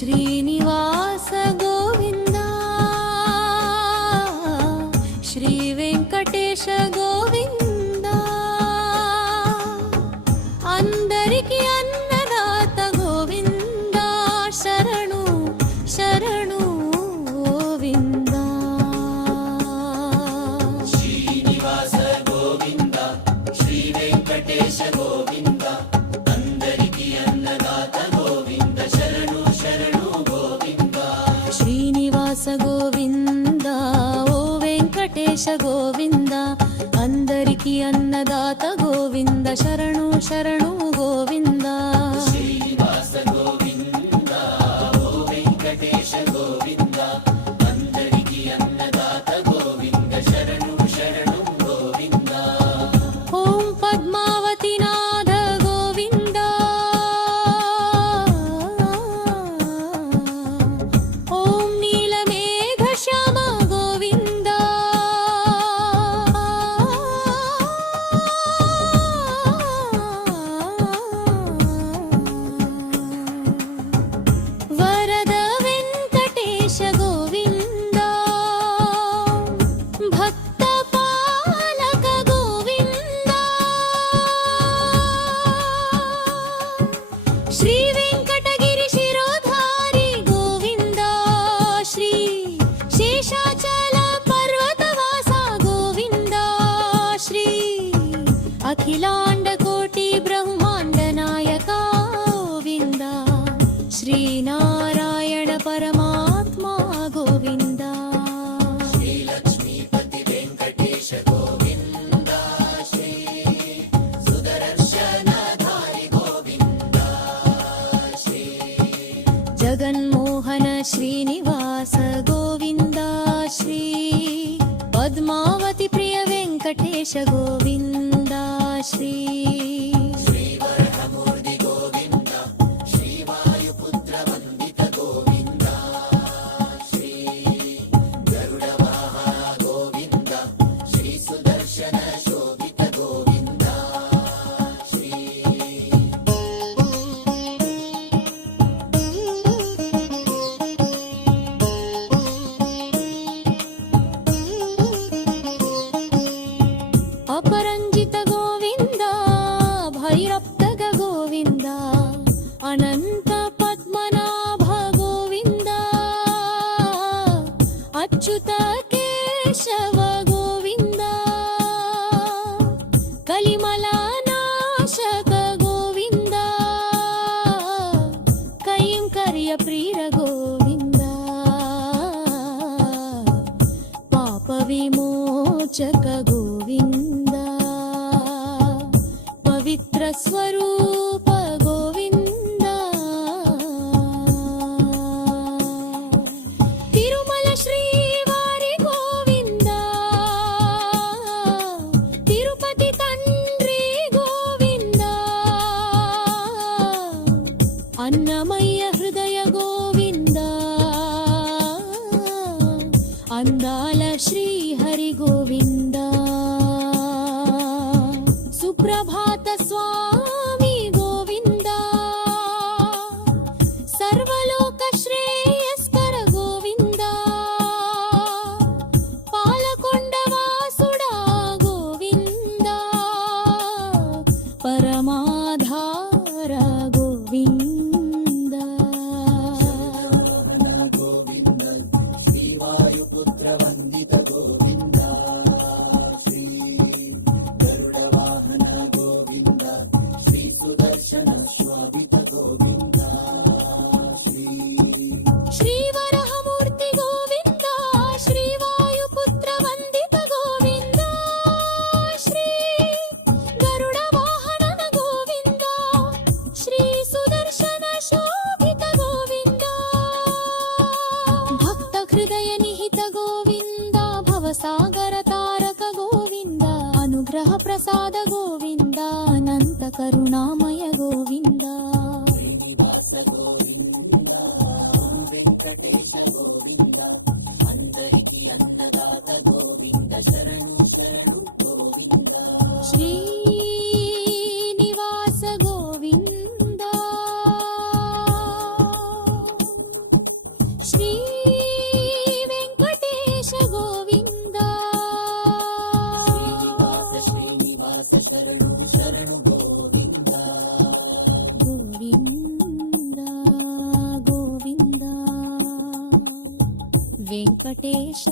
శ్రీనివాస గోవింద శ్రీ వెంకటేశ గోవింద అందరికి అన్నదాత గోవింద శరణు శరణు గోవింద శ్రీనివాస గోవింద శ్రీ వెంకటేశ గోవింద అందరికి అన్నదాత గోవింద శరణు శరణు గోవింద శ్రీనివాస గోవింద ఓ వెంకటేశ గోవింద అందరికి అన్నదాత గోవింద శరణు శరణు గోవింద శ్రీనివాస గోవింద ఓ వెంకటేశ గోవింద అందరికి అన్నదాత గోవింద శరణు శరణు గోవింద ఓం పద్మావతి నాథ గోవింద ఓం నీలమేఘ శ్యామ గోవింద వరద వెంకటేశ గోవింద భక్త పాలక గోవింద శ్రీ వెంకటగిరి శిరోధారి గోవింద శ్రీ శేషాచల పర్వతవాస గోవింద శ్రీ అఖిలాండ కోటి బ్రహ్మాండ నాయక గోవింద శ్రీనారాయణ పరమాత్మా గోవింద శ్రీ లక్ష్మీపతి వెంకటేశ గోవింద శ్రీ సుదర్శనధారి గోవింద శ్రీ జగన్మోహన శ్రీనివాస గోవింద శ్రీ పద్మావతి ప్రియ వెంకటేశ గోవింద శ్రీ శ్రీవరహమూర్తి గోవింద శ్రీ వాయుపుత్ర వందిత గోవింద శ్రీ గరుడ వాహన గోవింద శ్రీ సుదర్శన శోభిత గోవింద శ్రీ అపరంజిత గోవింద భైరప్తగ గోవింద అనంత పద్మనాభ గోవింద అచ్యుత కేశవ గోవింద కలిమల నాశక గోవింద కైంకర్య ప్రియ గోవింద పాప విమోచక గోవింద పవిత్ర స్వరూప గోవింద తిరుమల శ్రీవారి గోవింద తిరుపతి తండ్రి గోవింద అన్నమయ్య హృదయ గోవింద అందాల శ్రీహరి గోవింద సుప్రభాత స్వామి గోవింద సర్వలోక శ్రేయస్కర గోవింద పాలకొండ వాసుడా గోవింద పరమాధార గోవింద వాహన గోవింద శ్రీ వాయుపుత్ర వందిత గోవింద శ్రీ గరుడ వాహన గోవింద శ్రీ సుదర్శన శోభిత గోవింద శ్రీ శ్రీవరహమూర్తి గోవింద శ్రీ వాయుపుత్ర వందిత గోవింద శ్రీ గరుడ వాహన గోవింద శ్రీ సుదర్శన శోభిత గోవింద భక్త హృదయ నిహిత గోవింద భవసాగర తారక గోవింద అనుగ్రహ ప్రసాద గోవింద అనంత కరుణామయ గోవింద శ్రీనివాస గోవింద వెంకటేశ గోవింద అందరికి అన్నదాత గోవింద శరణు శరణు గోవింద శ్రీనివాస గోవింద ಶ್ರೀನಿವಾಸ ಶರಣು ಶರಣು ಗೋವಿಂದ. ಗೋವಿಂದ ಗೋವಿಂದ ವೆಂಕಟೇಶ